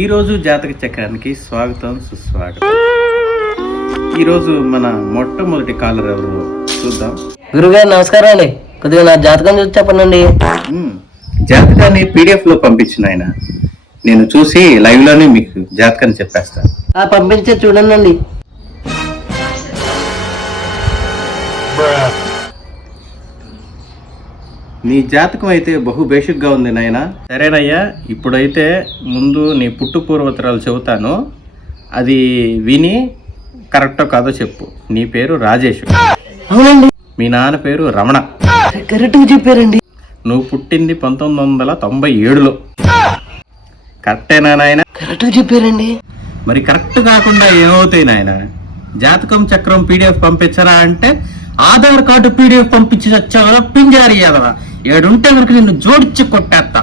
ఈరోజు జాతక చక్రానికి స్వాగతం సుస్వాగతం. ఈరోజు మన మొట్టమొదటి కాలర్ ఎవరు చూద్దాం. గురుగారు నమస్కారం అండి. కొద్దిగా నా జాతకం చూసి చెప్పండి. జాతకాన్ని పీడిఎఫ్ లో పంపించిన ఆయన నేను చూసి లైవ్ లోనే మీకు జాతకాన్ని చెప్పేస్తాను. పంపించే చూడండి. నీ జాతకం అయితే బహు బేసిక్గా ఉంది నాయన. సరేనయ్యా, ఇప్పుడైతే ముందు నీ పుట్టు పూర్వోత్తరాలు చెబుతాను, అది విని కరెక్టో కాదో చెప్పు. నీ పేరు రాజేష్. అవునండి. మీ నాన్న పేరు రమణ. కరెక్ట్ చెప్పారండి. నువ్వు పుట్టింది 1997లో. కరెక్టేనా నాయన? కరెక్ట్ చెప్పారండి. మరి కరెక్ట్ కాకుండా ఏమవుతాయి నాయన? జాతకం చక్రం పీడిఎఫ్ పంపించరా అంటే ఆధార్ కార్డు పీడిఎఫ్ పంపించి వచ్చావా పింజారి యాదవా? ఏడుంటే వరకు నిన్ను జోడించి కొట్టేస్తా.